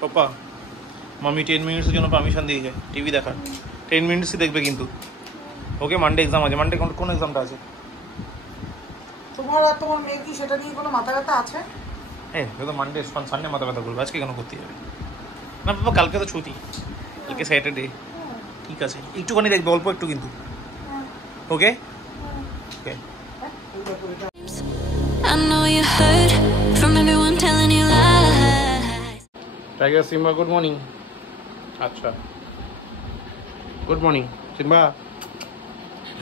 পাপা মামি 10 মিনিটসের জন্য পারমিশন দিয়েছে টিভি দেখার। 10 মিনিটসই দেখবে কিন্তু। ওকে মানডে এক্সাম আছে। মানডে কোন এক্সামটা আছে? তোমার আর তোমার মেয়ে কি সেটা নিয়ে কোনো মাথা ব্যথা আছে? হ্যাঁ তো মানডে সানডে মাথা ব্যথা করবে, আজকে কেন করতে যাবে? না বাবা কালকে তো ছুটি, কালকে স্যাটারডে। ঠিক আছে একটুখানি দেখবে, অল্প একটু কিন্তু। Okay okay. I know you heard from everyone telling you lies. Tiger Simba good morning. আচ্ছা good morning Simba,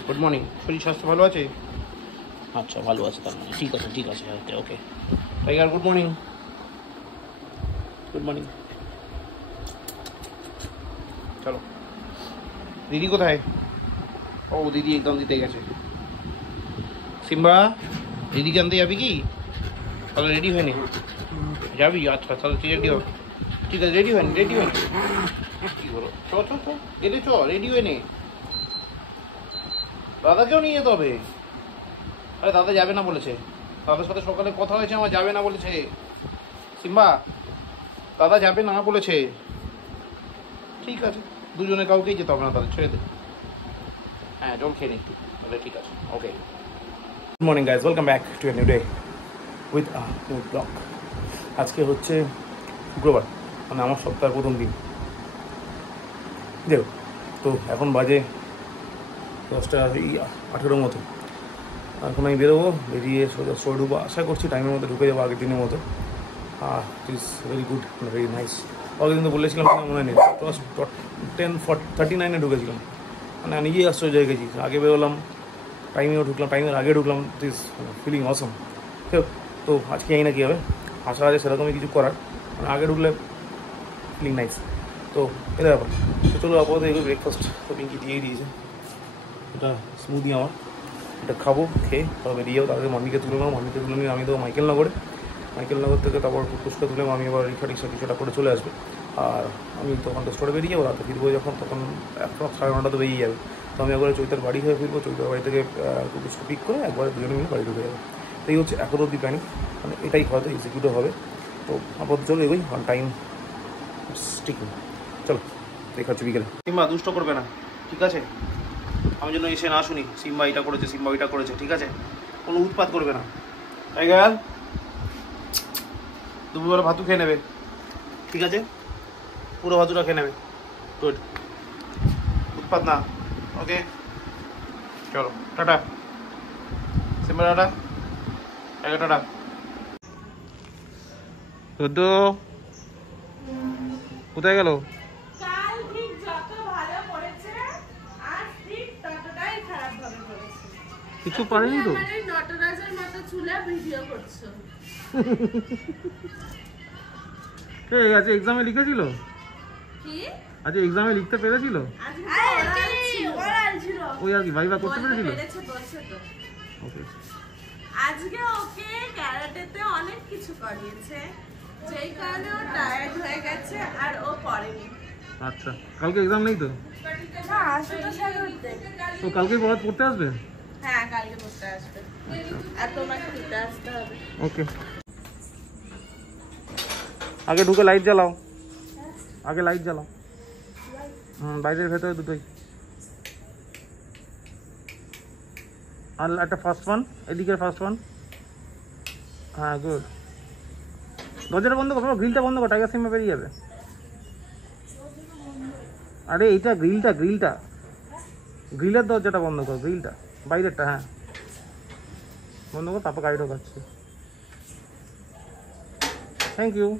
good morning. শরীর স্বাস্থ্য ভালো আছে? আচ্ছা ভালো আছে তার মানে, ঠিক আছে ঠিক আছে okay okay. Tiger good morning. Good morning. চলো দিদি কোথায়? ও দিদি এক্সাম দিতে গেছে। সিম্বা দিদিকে আনতে যাবি কি? তাহলে রেডি হয়নি যাবি? আচ্ছা তাহলে তুই রেডি হ। ঠিক আছে রেডি হয়নি, রেডি হয়নি কি বলো? চ চ চ গেলে চ, রেডি হয়ে নে। দাদাকেও নিয়ে যেতে হবে। আরে দাদা যাবে না বলেছে, দাদার সাথে সকালে কথা হয়েছে আমার, যাবে না বলেছে। সিম্বা দাদা যাবে না বলেছে। ঠিক আছে দুজনে কাউকেই যেতে হবে না, তাদের ছেড়ে দে। হ্যাঁ জল খেয়ে নি তাহলে ঠিক আছে okay. Good morning guys, welcome back to a new day with a new blog. আজকে হচ্ছে শুক্রবার, মানে আমার সপ্তাহের প্রথম দিন। দেখো তো এখন বাজে 10:18 মতো। এখন আমি বেরোবো, বেরিয়ে সোজা স্টোরে ঢুকবো। আশা করছি টাইমের মধ্যে ঢুকে যাবো আগের দিনের মতো। It is very good, very nice. আগের দিন তো বলেছিলাম মনে নেই, 10:39 ঢুকেছিলাম। মানে নিজেই আশ্চর্য হয়ে গেছি, আগে বেরোলাম টাইমেও ঢুকলাম, টাইমের আগে ঢুকলাম। দিস ফিলিং অসম। তো আজকে জানি না কী হবে, আশা আছে সেরকমই কিছু করার, মানে আগে ঢুকলে ফিলিং নাইস। তো এটা ব্যাপার। তো চলো আপাতত এগুলো ব্রেকফাস্ট তো পিঙ্কি দিয়েই দিয়েছে। এটা স্মুদি আমার, এটা খাবো, খেয়ে তারপর বেরিয়ে যাবো। তারপরে মামিকে তুলে নেবো, মামিকে তুলে নিয়ে আমি তো মাইকেলনগর থেকে তারপর পুষ্কা তুলে আমি আবার রিক্সা কিছুটা করে চলে আসবে। আর আমি তখন তো স্টোরে বেরিয়ে যাবো, রাতে ফিরবো যখন তখন অ্যাপ্রক্স 9:30 তো বেরিয়ে যাবে। তো আমি একবারে চৈতার বাড়ি হয়ে ফিরবো, চৈতার বাড়ি থেকে পুষ্কা পিক করে একবারে দুজনে মিলে বাড়ি ঢুকে যাবো। তো এই হচ্ছে এখন অব্দি প্ল্যানিং, মানে এটাই হয়তো এক্সিকিউটিভ হবে। তো আপাতত চলো এগোই, অন টাইম স্টিকিং। চলো দেখা হচ্ছে বিকেলে। সিম্বা দুষ্ট করবে না ঠিক আছে? আমি যেন এসে না শুনি সিম্বা এটা করেছে, সিম্বা ওইটা করেছে, ঠিক আছে? কোনো উৎপাত করবে না। টাইগার দুপুরবেলা ভাতু খেয়ে নেবে, ঠিক আছে? পুরো ভাতুটা খেয়ে নেবে, গুড। উৎপাত না, ওকে? চলো টাটা সিম্বা, টাটা টাইগার, টাটা। দুদু কোথায় গেল? কিছু পারেনি তো। নটরাজের মতো চুলে ভিডিও করছো। এই আজ এক্সামে লিখেছিল কি? আজ এক্সামে লিখতে পেরেছিল? ওই আর কি ভাইবা করতে পেরেছিল। ওকে আজকে ওকে ক্যারাটেতে অনেক কিছু করিয়েছে, যেই কারণে ও টায়ার্ড হয়ে গেছে আর ও পড়েনি। আচ্ছা কালকে এক্সাম নেই তো? না আসে তো সাগরতে। তো কালকে পড়তে আসবে? হ্যাঁ কালকে পড়তে আসবে, আর তোমাকে দিতে আসতে হবে। ওকে আগে ঢুকে লাইট জ্বালাও, আগে লাইট জ্বালাও। বাইরের ভেতরে দুটোই। আর একটা ফার্স্ট ওয়ান, এদিকের ফার্স্ট ওয়ান। হ্যাঁ গুড। দরজাটা বন্ধ করো, গ্রিলটা বন্ধ করো, টাইগার সিম্বা বেরিয়ে যাবে। আরে এইটা গ্রিলটা, গ্রিলের দরজাটা বন্ধ করো, গ্রিলটা বাইরেরটা। হ্যাঁ বন্ধ করো, তারপর গাড়ি ঢোকাচ্ছি। Thank you.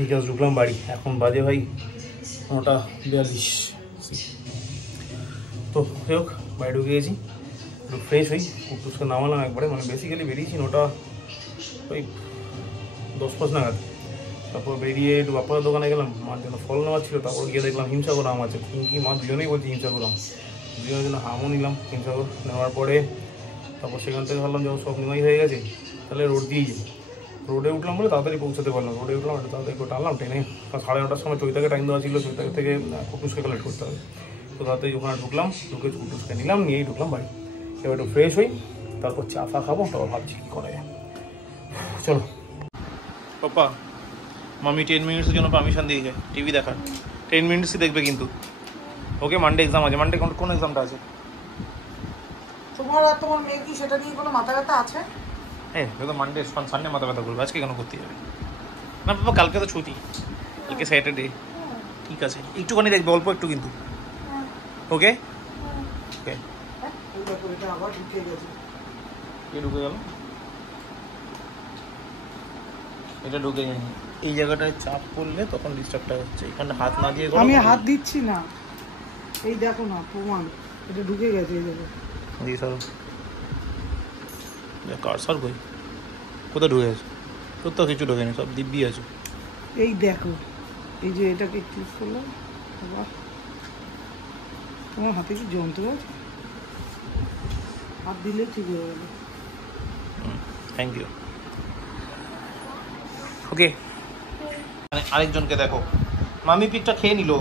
এই জাস্ট ঢুকলাম বাড়ি, এখন বাজে ভাই 9:42। তো যাই হোক বাড়ি ঢুকে গেছি, একটু ফ্রেশ হই, কুটুসকে নামালাম একবারে। মানে বেসিক্যালি বেরিয়েছি 9:10 নাগাদ। তারপর বেরিয়ে একটু বাপ্পার দোকানে গেলাম, মার জন্য ফল নেওয়া ছিল। তারপর গিয়ে দেখলাম হিমসাগর আম আছে, পিঙ্কি মা দুজনেই বলছি হিমসাগর আম, দুজনের জন্য আমও নিলাম। হিমসাগর নেওয়ার পরে তারপর সেখান থেকে ভাবলাম যখন সব নেওয়াই হয়ে গেছে তাহলে রোড দিয়েই যাই। রোডে উঠলাম বলে তাড়াতাড়ি পৌঁছাতে পারলাম। রোডে উঠলাম, একটু তাড়াতাড়ি করে টানলাম ট্রেনে, কারণ 9:30টার সময় চৈতাকে টাইম দেওয়া ছিল, চৈতাকে থেকে কুটুসকে কালেক্ট করতে হবে। তো তাড়াতাড়ি ওখানে ঢুকলাম, ঢুকে কুটুসকে নিলাম, নিয়েই ঢুকলাম বাড়ি। এবার একটু ফ্রেশ হই, তারপর চা ফা খাবো, তারপর ভাবছি কী করা যায়। চলো পাপা মামি 10 মিনিটসের জন্য পারমিশন দিয়েছে টিভি দেখার। 10 মিনিটসই দেখবে কিন্তু। ওকে মানডে এক্সাম আছে। মানডে কোন এক্সামটা আছে? তোমার আর তোমার মেয়ে কি সেটা নিয়ে কোনো মাথা ব্যথা আছে? হ্যাঁ তো মানডে সানডে মাথা ব্যথা করবে, আজকে কেন করতে যাবে? না বাবা কালকে তো ছুটি, কালকে স্যাটারডে। ঠিক আছে একটুখানি দেখবে, অল্প একটু কিন্তু। ওকে ওকে। এই দেখো এটা আবার ঢুকে গেছে। কে ঢুকে গেল? এটা ঢুকে যায়নি। এই জায়গাটায় চাপ পড়লে তখন ডিস্টার্বটা হচ্ছে। এখানে হাত না দিয়ে আমি হাত দিচ্ছি না, এই দেখো না প্রমাণ, এটা ঢুকে গেছে এই জায়গায়। দিয়ে সর কারসার কই কোথায় ঢুকে আছে? কোথাও কিছু ঢোকেনি, সব দিব্যি আছে। এই দেখো, এই যে এটাকে ক্লিক করলাম আবার। তোমার হাতে কি যন্ত্র আছে? হাত দিলে ঠিক হয়ে গেল। Thank you. ওকে মানে আরেকজনকে দেখো, মামি পিকটা খেয়ে নিল,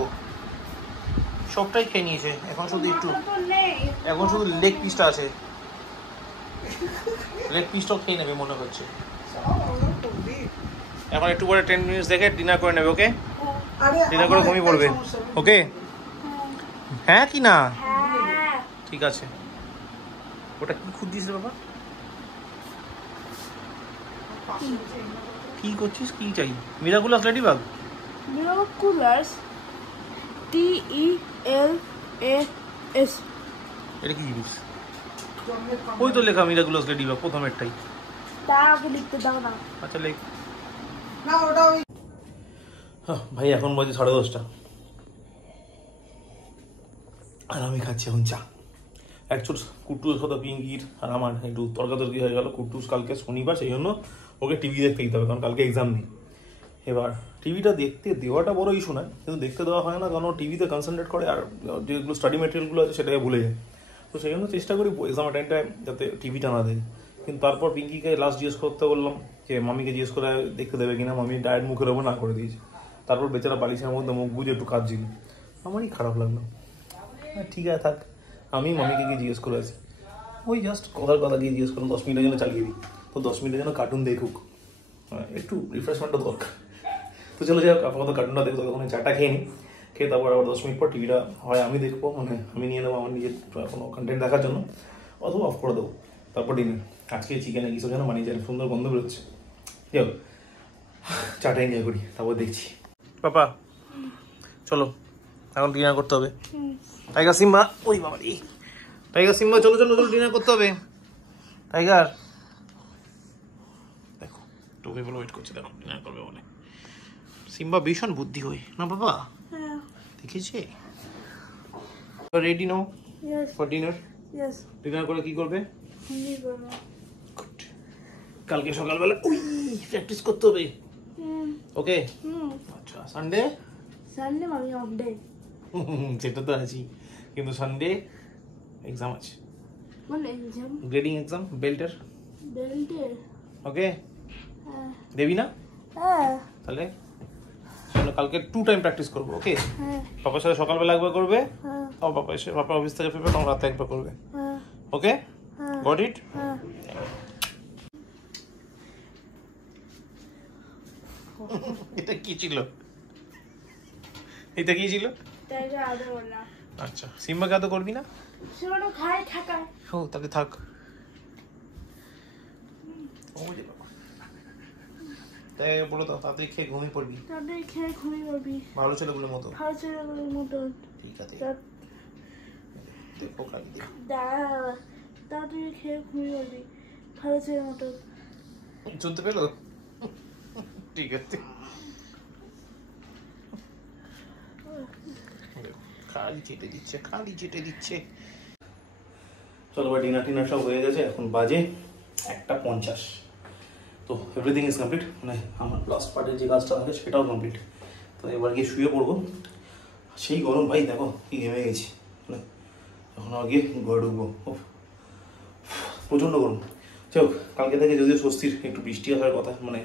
সবটাই খেয়ে নিয়েছে। এখন শুধু একটু, এখন শুধু লেগ পিসটা আছে। লেগ পিসটাও খেয়ে নেবে মনে হচ্ছে। এখন একটু পরে 10 মিনিটস দেখে ডিনার করে নেবে। ওকে ডিনার করে ঘুমিয়ে পড়বে। ওকে হ্যাঁ কি না? ঠিক আছে। ওটা কি খুঁজ দিয়েছে বাবা? কি করছিস? কি চাই? Miraculous ladybug? Miraculous TELAS। এটা কি জিনিস? ওই তো লেখা মিরাকুলাস লেডিবাগ প্রথমেরটাই। তা আগে লিখতে দাও না। আচ্ছা লেখ না, ওটা ওই ভাই। এখন বাজে 10:30 আর আমি খাচ্ছি এখন চা। অ্যাকচুয়াল কুট্টুস কথা পিঙ্কির আর আমার একটু তর্কাতর্কি হয়ে গেল। কুট্টুস কালকে শনিবার, সেই জন্য ওকে টিভি দেখতে দিতে হবে, কারণ কালকে এক্সাম নেই। এবার টিভিটা দেখতে দেওয়াটা বড় ইস্যু নয়, কিন্তু দেখতে দেওয়া হয় না, কারণ ও টিভিতে কনসেন্ট্রেট করে আর যেগুলো স্টাডি মেটেরিয়ালগুলো আছে সেটাকে ভুলে যায়। তো সেই জন্য চেষ্টা করি এক্সামের টাইমটায় যাতে টিভিটা না দেয়। কিন্তু তারপর পিঙ্কিকে লাস্ট জিজ্ঞেস করতে বললাম যে মামিকে জিজ্ঞেস করে দেখতে দেবে কিনা, মামি ডায়েট মুখের ওপর না করে দিয়েছে। তারপর বেচারা বালিশের মধ্যে মুখ বুঝে একটু কাঁদছিল, আমারই খারাপ লাগলো। হ্যাঁ ঠিক আছে থাক, আমি মামিকে গিয়ে জিজ্ঞেস করে আছি। ওই জাস্ট কথার কথা গিয়ে জিজ্ঞেস করুন, 10 মিনিটের জন্য চালিয়ে দিই। তো 10 মিনিটের জন্য কার্টুন দেখুক, একটু রিফ্রেশমেন্টটা দরকার। তো চলো যাই হোক, আপাতত কার্টুনটা দেখবো, তখন চাটা খেয়ে নিই। খেয়ে তারপর আবার 10 মিনিট পর টিভিটা হয় আমি দেখবো, মানে আমি নিয়ে নেবো আমার নিজের কোনো কন্টেন্ট দেখার জন্য, অথবা অফ করে দেবো। তারপর ডিনার। আজকে চিকেনে কিছু যেন বানিয়ে যায়, সুন্দর গন্ধ বেরোচ্ছে। যাই চাটা এনজয় করি, তারপর দেখছি। পাপা চলো এখন ডিনার করতে হবে। টাইগার সিম্বা, ওই বাবা রে, টাইগার সিম্বা চলো চলো চলো ডিনার করতে হবে। টাইগার দেখো টুপি বলে ওয়েট করছে, দেখো ডিনার করবে বলে। সিম্বা ভীষণ বুদ্ধি হয় না বাবা, দেখেছে? Ready now for dinner. Dinner করে কি করবে? কালকে সকালবেলা ওই প্র্যাকটিস করতে হবে। ওকে আচ্ছা। সানডে? সানডে মামি অফ ডে। সেটা তো আছি, কিন্তু সানডে এক্সাম আছে। মানে এক্সাম? গ্রেডিং এক্সাম বেল্টের। বেল্টের? ওকে দেবি না? হ্যাঁ। তাহলে কালকে 2 টাইম প্র্যাকটিস করবো। ওকে হ্যাঁ। পাপার সাথে সকালবেলা একবার করবে, হ্যাঁ। আর পাপা এসে পাপা অফিস থেকে ফিরবে তখন রাতে একবার করবে। হ্যাঁ। ওকে গট ইট? হ্যাঁ। এটা কি ছিল? এটা কি ছিল? টাইগার আদর না। আচ্ছা সিম্বাকে আদর করবি না? সেটা খায় থাকা। ও তাহলে থাক। তাই বলো তো, তাড়াতাড়ি খেয়ে ঘুমিয়ে পড়বি। তাদের খেয়ে ঘুমিয়ে পড়বি। ভালো ছেলেগুলোর মতো। ভালো ছেলেগুলোর মতো। ঠিক আছে দেখো খালি দেখ। তাড়াতাড়ি খেয়ে ঘুমিয়ে পড়বি ভালো ছেলের মতো। শুনতে পেলো? ঠিক আছে খালি চেটে দিচ্ছে, খালি চেটে দিচ্ছে। চলো বা ডিনার টিনার সব হয়ে গেছে, এখন বাজে 1:50। তো এভরিথিং ইজ কমপ্লিট, মানে আমার লাস্ট পার্টের যে কাজটা থাকে সেটাও কমপ্লিট। তো এবার গিয়ে শুয়ে পড়বো। সেই গরম ভাই, দেখো কি ঘেমে গেছি, মানে এখন গিয়ে ঘরে ঢুকবো। প্রচণ্ড গরম। চল কালকে থেকে যদিও স্বস্তির, একটু বৃষ্টি আসার কথা, মানে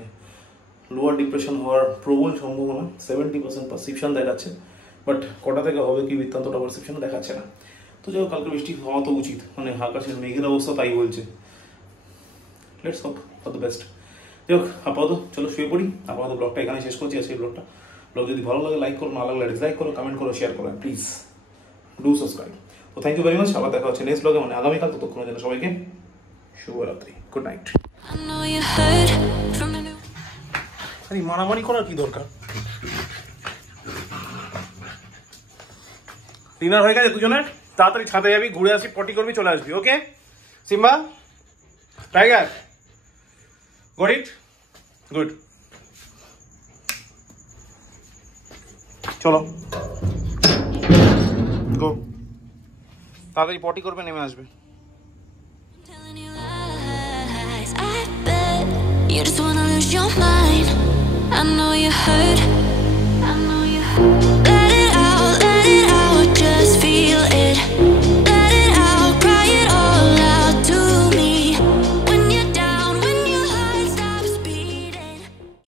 লোয়ার ডিপ্রেশন হওয়ার প্রবল সম্ভাবনা, 70% পারসেপশন দেখাচ্ছে, বাট কটা থেকে হবে কি বৃত্তান্তটা পারসেপশনে দেখাচ্ছে না। তো যাই হোক কালকে বৃষ্টি হওয়া তো উচিত, মানে আকাশের মেঘের অবস্থা তাই বলছে। Let's hope for the best. হোক আপাতত চলো শুয়ে পড়ি। আপাতত ব্লগটা এখানে শেষ করছি আজকে ব্লগটা। ব্লগ যদি ভালো লাগে লাইক করো, না লাগলে ডিসলাইক করো, কমেন্ট করো, শেয়ার করো, প্লিজ ডু সাবস্ক্রাইব। তো থ্যাংক ইউ ভেরি মাচ। আবার দেখা হচ্ছে নেক্সট ব্লগে, মানে আগামীকাল। ততক্ষণের জন্য সবাইকে শুভরাত্রি, good night. I know you heard from everyone. আরে মারামারি করার কি দরকার? ডিনার হয়ে গেছে দুজনের, তাড়াতাড়ি ছাদে যাবি, ঘুরে আসি, পটি করবি, চলে আসবি। Okay Simba, tiger, got it, good. চলো গো, তাড়াতাড়ি পটি করবে, নেমে আসবে। Telling you lies. I bet you just wanna lose your mind. I know you heard